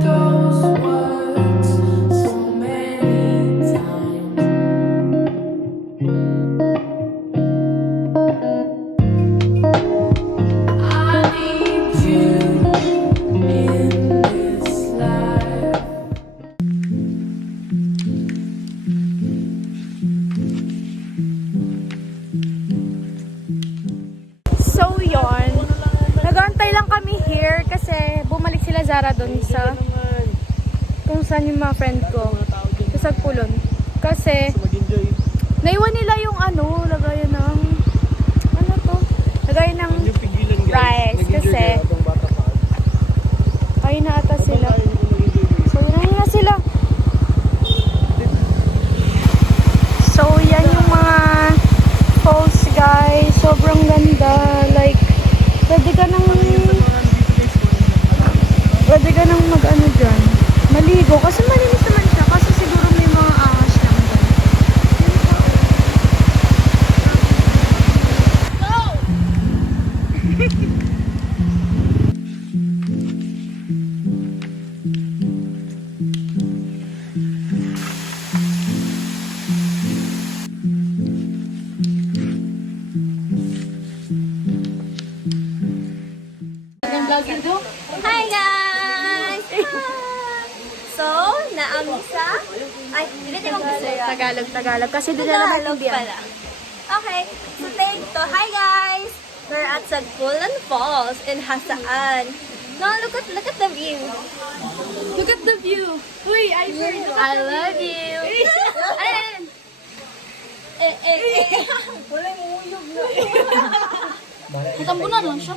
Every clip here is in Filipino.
those words so many times. I need you in this life. So yon, nag-aantay lang kami here kasi bumalik sila Zara doon sa kung saan yung mga friend ko sa Sagpulon. Kasi naiwan nila yung lagayan ng lagayan ng rice kasi kain na ata sila. So yun na sila. So yan yung mga falls guys, sobrang ganda, like pwede ka nang mag-ano dyan, maligo kasi malinis naman siya, kasi siguro may mga ahas lang dyan. Hi guys! So, naamisa? Ay, hindi tayo mag-Bisaya. Tagalog kasi doon na naman Tagalog pala. Okay, so take to. Hi guys! We're at Sagpulon Falls in Hasaan. No, look at the view. Look at the view. Uy, I love you. Ayan! Wala yung uyog na. Natambunan lang siya.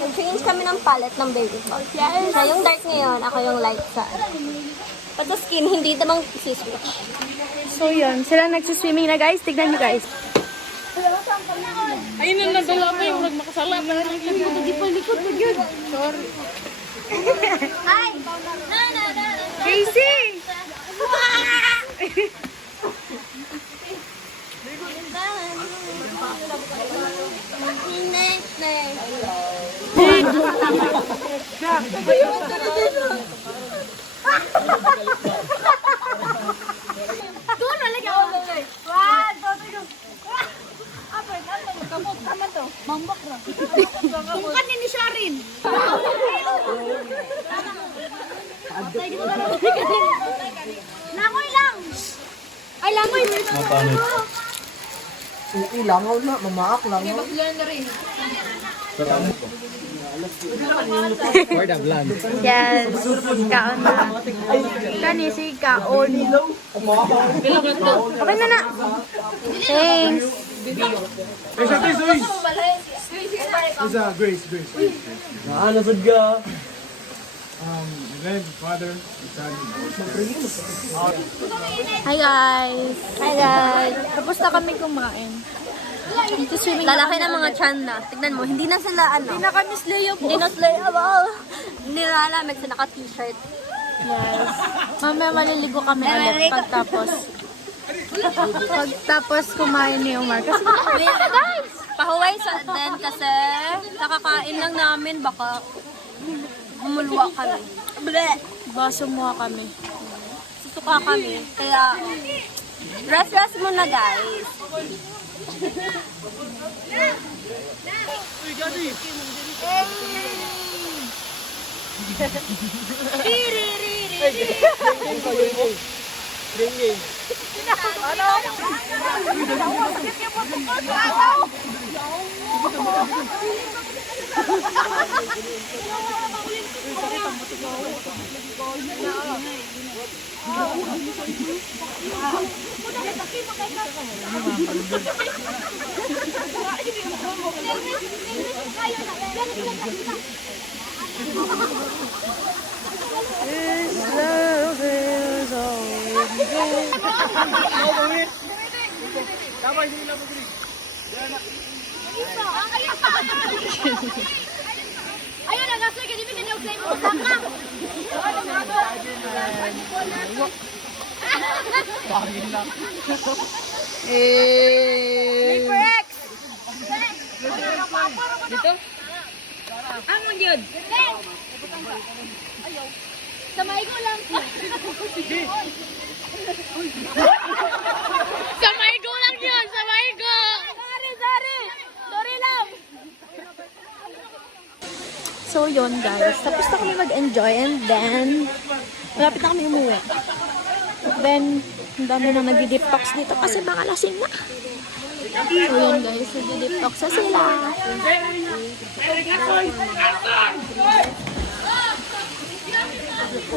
Nag-change kami ng palette ng baby ko. Yes! Siya yung dark ngayon, ako yung light sa Pag sa skin, hindi namang isi-switch. So yun, sila nagsiswimming na guys. Tignan nyo guys. Ayun na nadala pa yung rag makasala. Likod mo yun. Sorry. Ay! Casey! Doon na lagi ako lang eh. One, two, three, go. Tungkan ni Sharin. Langoy lang! Ay, langoy. Langaw na, mamaak langaw. Yes. Kaon na. Kani si kaon. Okay na na. Thanks. Grace. Naanasad ka. And then Father, Son, Hi guys. Hi guys. Tapos na kami kumain. Swimming Lalaki ng mga chan na. Tignan mo, hindi na sila ano. Hindi na kami slayable. Hindi na slayable. Hindi na alamig sa naka-t-shirt. Yes. Mamaya maliligo kami ulit pagtapos kumain ni Omar. Kasi Guys! Pahuway sa din kasi nakakain lang namin baka bumulwa kami. Bleh! baso mo kami. Susuka kami. Kaya rest muna guys. This love is always good. Ayun na, nasa kanya, hindi ka niya usay mo sa Correct! Dito? Ang magyod! Samay ko lang! Samay ko lang yun! Samay ko! Sorry lang! So yun guys, tapos na kami mag-enjoy and then malapit na kami umuwi. Then, ang dami na nag-dip talks dito kasi mga lasing na. So yun guys, nag-dip talks na sila.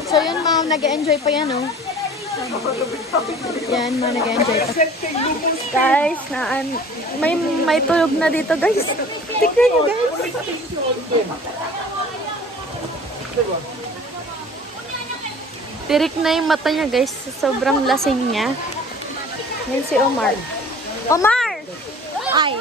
So yun ma'am, nag-enjoy pa yan oh. Yan, ma'am, nag-enjoy pa. Guys, may tulog na dito guys. Tignan nyo guys. Tirik na yung mata niya guys. Sobrang lasing niya. Yan si Omar. Omar! Ay!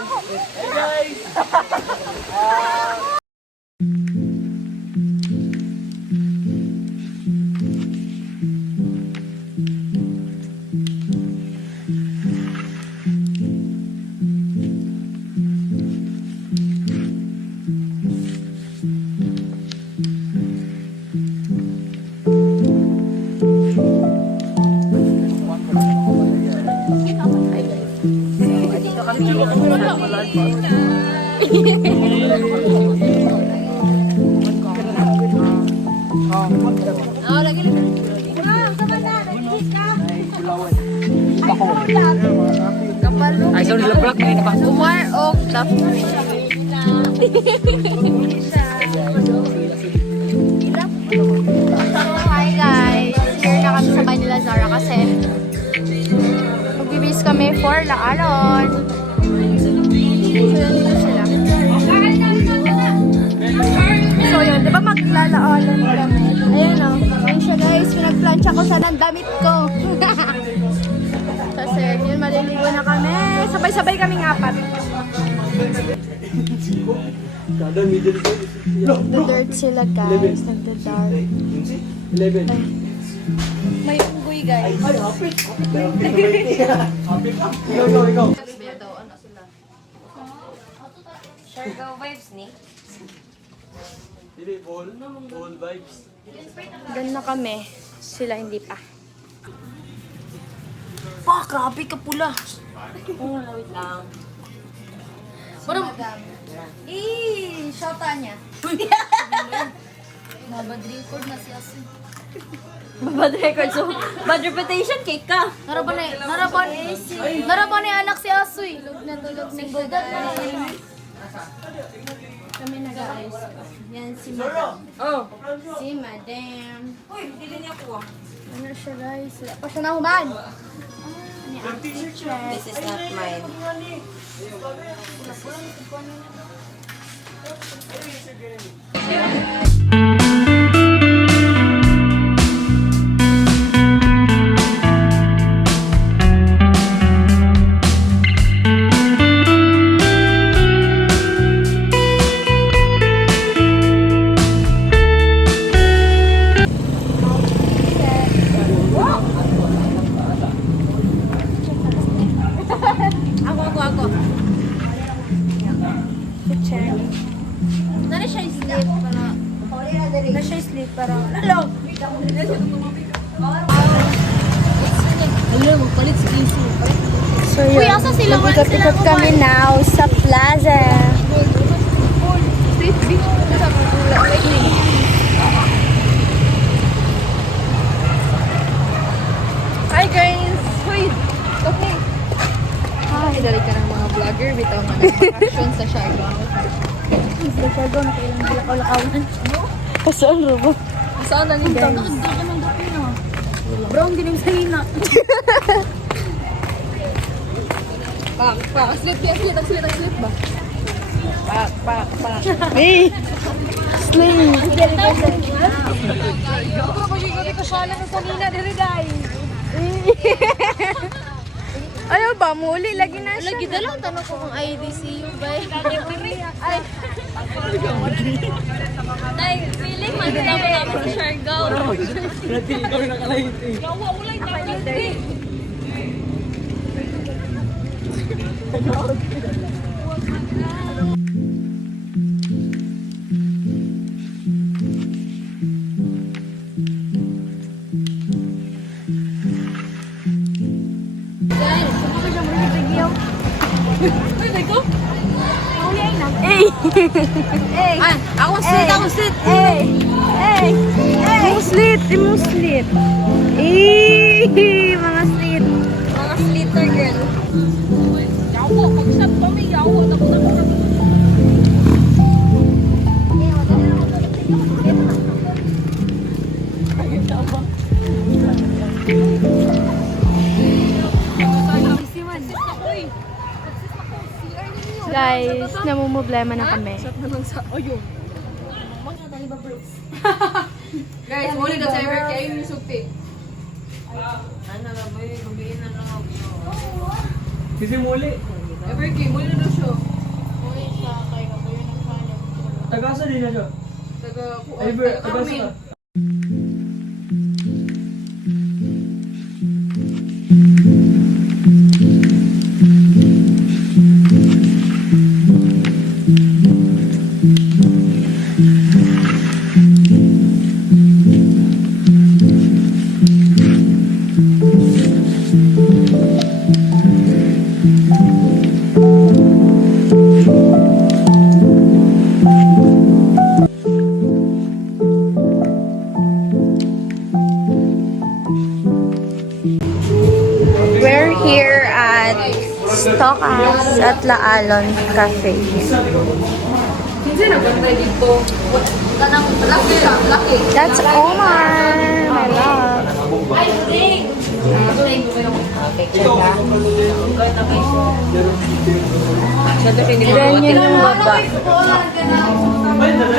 Ay, sorry, lablak na ba? Umar o Club. Hi guys! Here na kami sa Manila Zara kasi magbibis kami for Laalon. So nandito sila. So yun, di ba maglalaalon kami? Ayan o. Ayan siya guys, pinagplansya ko sa damit ko. Kasi yun, maliligo na kami. Sabay-sabay kaming apat. Kada middle size. Nagda-dirt sila guys. Nagda-dirt. 11. May unggoy guys. Ay, hapit. Hapit. Ikaw. Siargao vibes ni. Dili, ball vibes. Gan na kami. Sila hindi pa. Pa, grabe ka pula. Oo, wait lang. Parang, Shota niya. bad record na si Asin. Bad record, so bad reputation, cake ka. Narapan ni anak si Asoy. Tulog na tulog si Kami na guys. Yan si Madam. Oh. Si Madam. Uy, hindi niya po. Ano siya guys? Wala pa siya nahuman. This is not mine. Ako. Nari siya sleep para. Na siya sleep pero. Hello. Hello, magpalit si Casey. So yun. Uy, asa sila? Wala Ikot-ikot sila kami now sa plaza. Hi guys! Hoy! Okay. Hi! Dali ka ng mga vlogger, bitaw nga nag-vacation sa Siargao. Sa Siargao na kailang lakaw-lakawan. Kasaan robo? Saan lang yung guys? Brown gining sa hina. Pak. Slip ba? Pak. Hey! Sling! Ako ko dito siya lang sa nina diri guys. Ano ba? Muli lagi na siya. Lagi dalang tanong ko kung IDCU ba? Ay! Nay, feeling man namin sa Siargao. Ikaw yung nakalayin. Gawa ulay na. Ako slit. Muslit, muslit. Eh, mga slit. Mga slitter girl. Guys, namumblema na kami. Guys, muli na sa ever kayo yung sukti. Kasi muli. Ever kayo, muli na siya. Tagasa din na siya. Taga, Ever, tagasa ka. We're here at Stockas at Laalon Cafe. Hindi na bantay dito. Kanang laki siya, laki. That's Omar, my love. Ganyan yung baba.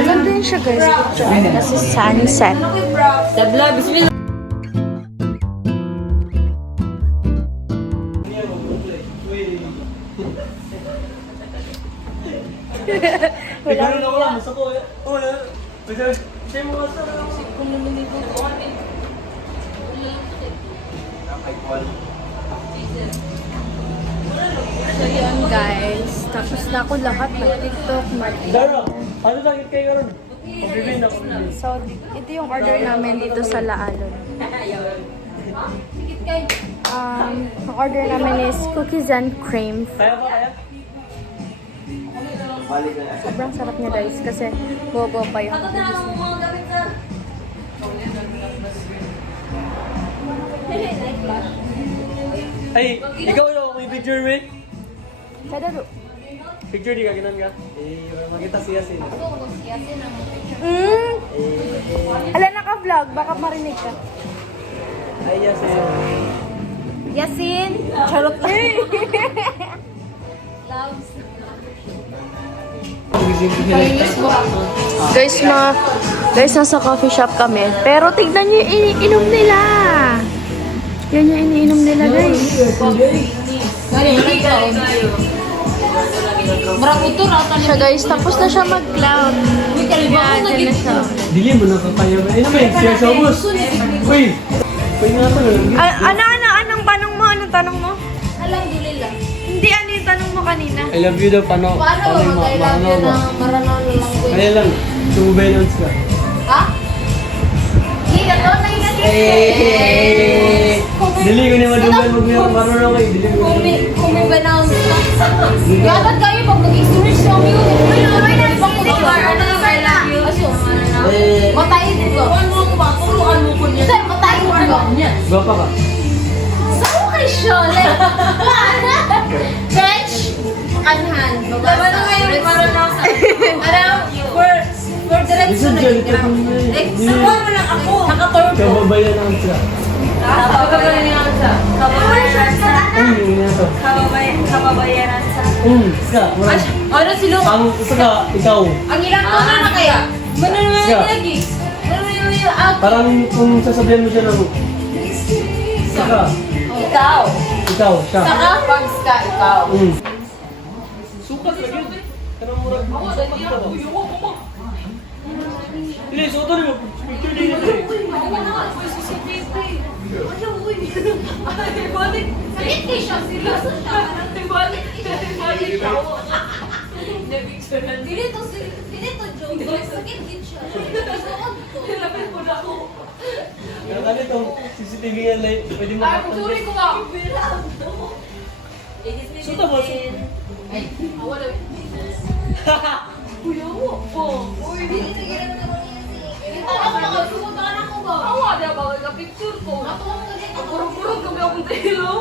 Ganda yun siya guys, picture. Kasi sunset. Ikaw na wala, mas ako. Wala. Siya mo nga sa So yun guys, tapos na ako lahat mag-tiktok, Dara, ano lang kayo karon? Pag-remain ako. So, ito yung order namin dito sa Laalon. Ang order namin is cookies and cream. Kaya ba kaya? Sobrang sarap niya guys kasi bobo pa yung cookies. Ay, ikaw yung may picture mo eh? Kada do. Picture di ka ginan ka? Makita siya sila. Ala naka-vlog, baka marinig ka. Ay, yes, eh. Yasin! Charot lang. Guys, nasa coffee shop kami. Pero tignan niyo yung iniinom nila. Yan yung iniinom nila, guys. Siya, guys, tapos na siya mag-cloud. Yan, dyan na siya. Dili mo na papaya ba? Eh naman, siya sa ubos. Uy! Uy nga pa na. Anong tanong mo? Anong tanong mo? Alhamdulillah. Hindi, ano yung tanong mo kanina? I love you daw, paano? Paano yung maano mo? Maranaw na language. Kaya lang, sumubaylance ka. Ha? Hindi ka to na Dili ko niya madumay mag-miyang marunong kayo. Dili ko niya. Kumibanaw nila. Dapat kayo pag mag-experience sa amin yun. May nalipang ko dito. Ano na I love you? Asyo. Matayin din ko. Turuan mo ko niya. Sir, matayin mo ko. Gwapa ka. Saan kay Shole? French? Anhan. Laban na ngayon para na sa... For direction na yun. Sabuhan mo lang ako. Nakaturbo. Kababayan ang siya. Kababayaran sa. Yun nga to. Kababayaran sa. Ska. Ano sila? Ang isa ka, ikaw. Ang ilang to na kaya? Manunod Siya. lagi. Manunod yung ako. Parang kung sasabihan mo siya ng... Saka. Ikaw. Ikaw, siya. Saka pag ska ikaw. Sukat lagi. Kanang murag. Sukat ka to. Hindi, sukat rin mo. Picture din ito eh. Sakit kay siya. Seryoso siya. Dili to joke. Sakit din siya. Nakakali itong CCTV yan na pwede mo makapagpapit. ko ba? Suta mo. Awa, di ba? Ka-picture ko. Puro-puro kami akong tilo.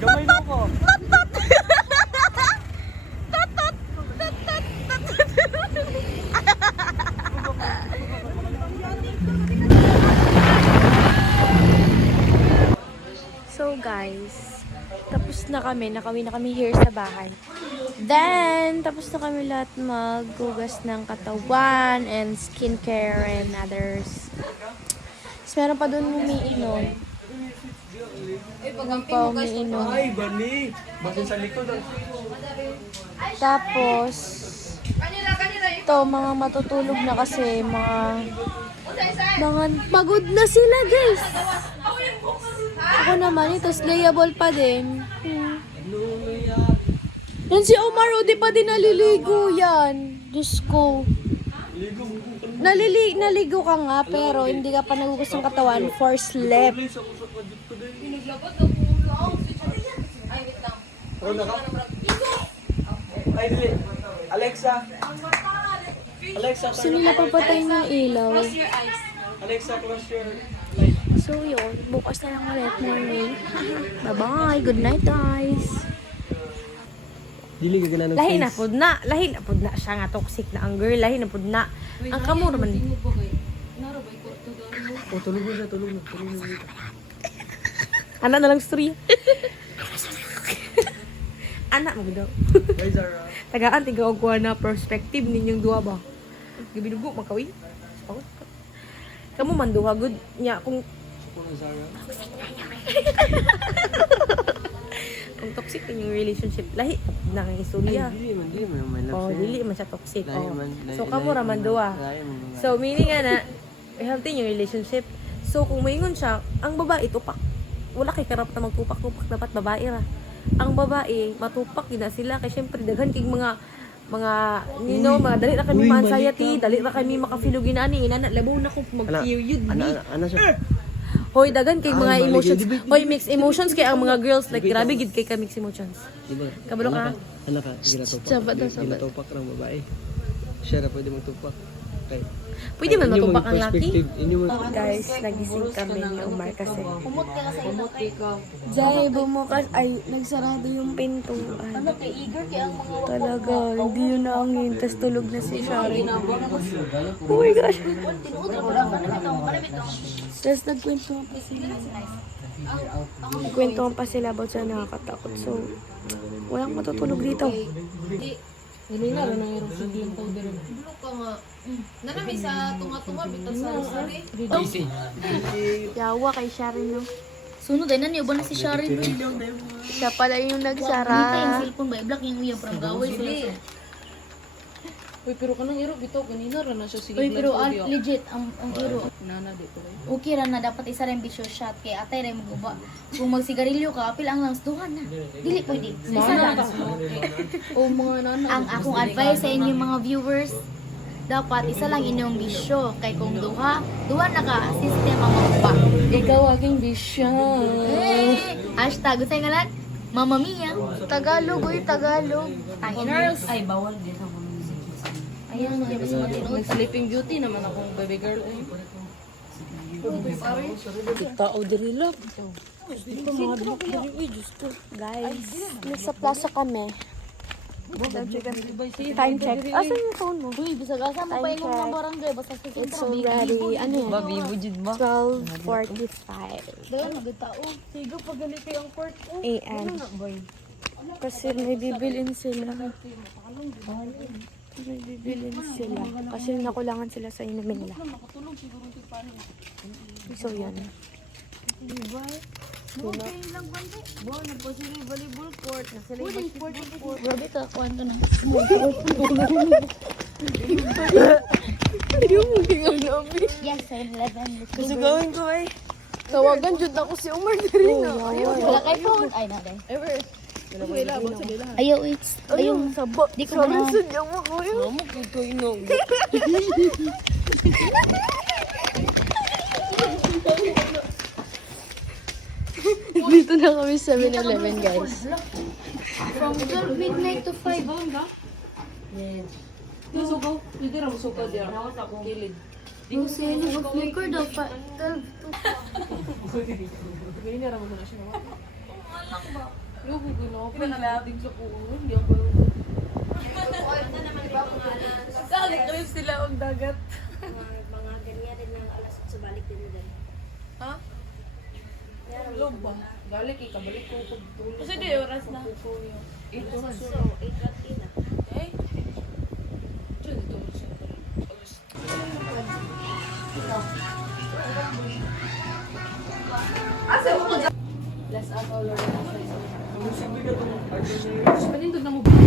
Gamay na ako. So guys, tapos na kami. Nakawin na kami here sa bahay. Then, tapos na kami lahat maghugas ng katawan and skincare and others. Tapos meron pa doon umiinom. Meron pa umiinom. Ay, bani. Basin sa likod. Tapos, ito, mga matutulog na kasi, mga pagod na sila, guys. Ako naman, ito, slayable pa din. Yan si Omar, o di pa din naliligo yan. Diyos ko. Naligo ka nga, pero hindi ka pa nagugas ng katawan for sleep. Ano na ka? Ay, dili. Alexa. Alexa, Gusto nila papatay ng ilaw. Alexa, close your light. So yun, bukas na lang ulit morning. Bye-bye, good night guys. Dili ka ganang Lahi na pud na siya nga toxic na ang girl, lahi na pud na. Ang kamo naman. Oh, tulog na siya, tulog na. Anak na lang story. Anak mo daw. Guys, are... Tagaan tiga og kuha na perspective ninyong duha ba. Gibidugo makawi. Kamu man duha good nya kung kung toxic ninyong relationship lahi na ang istorya. Dili man, may love Oh, siya. dili man siya toxic. Lahi Oh. man, So lahi- kamo lahi- ra man duha. lahi man mga- So meaning nga na healthy yung relationship. So kung maingon siya, ang babae tupak. Wala kay karap na magtupak-tupak, dapat babae ra. Ang babae matupak gina sila kay syempre daghan kay mga you know, mga dali na kami Uy, ma-anxiety, balik ka. dali na kami makafilo ginani, inana labaw na ko mag-period ni. Ano siya? Hoy dagan kay mga Ay, emotions. balik. Hoy mixed emotions kay ang mga girls like grabe gid kay ka mixed emotions. Diba? Kabalo ka? Ano ka? Ginatupak. Sabat na, sabat. Ginatupak ng babae. Siya na pwede magtupak. Okay. Pwede man Inyo matupak mong ang laki. perspective, inyo mong... Guys, nagising kami ni Omar kasi Kumot ka kasi. Kumot ka. Jay, bumukas, ay, nagsarado yung pintuan. Ano kay eager kay ang mga Talaga, hindi yun naangin, tas tulog na si Shari. Oh my gosh. tinuod mo lang kanabit ka. Tas nagkwentuhan pa sila. Nagkwentuhan pa sila about sa nakakatakot. So, walang matutulog dito. Bulok ka nga. Nanami sa tunga-tunga bitaw sa sari. Yawa kay Shari, no? Sunod ay nani uban na si Sharon. Siya pala yung Yung nagsara. cellphone ba i-block yung uyang from gaway sila. Uy, pero kanang iro bitaw kanina ra na siya sige. Uy, pero legit ang iro. Nana dito ba? Okay ra na dapat isa rin vicious shot kay atay rin maguba. Kung magsigarilyo ka, apil ang langs duhan na. Dili pwede. Isa lang. O mga nana. Ang akong advice sa inyo mga viewers, dapat isa lang inyong bisyo. Kay kung duha na ka, sistema maguba. Ikaw aking bisya. Hashtag, usay nga lang, Mama Mia. Tagalog, uy, Tagalog. Tanginers. Ay, bawal din ang mga music. Ayan, hindi ba sa matinood? Nag-sleeping beauty naman akong baby girl. Tao diri lang. Guys, nasa plaza kami. Time check. Asan yung phone mo? Uy, bisag asa mo pa yung mga barangay. Basta sa It's sentro. already, ano yan? 12:45 Dayan, nagtao. a.m. Kasi may bibilin sila. May bibilin sila. Kasi nakulangan sila sa inumin nila. So, yan. Grabe ka, kwento na. Yes, 7-Eleven. Gusto gawin ko ay. Tawagan jud ako si Umar diri na. Wala kay phone. Ay, naday. Ayaw, it's... Ayaw. Di ko ba na... Dito na kami sa 7-Eleven, guys. From 12 midnight to 5. Kasi nag-flicker daw pa. 12 to Mga ganyan rin ng alas sa balik din nila. Ha? Log ba? Balik kabalik ko pag tulog. Kasi di oras na. Ito na. So, 8:30 na. Okay? Ito siya. Last out all or last. Manindog na mo ba?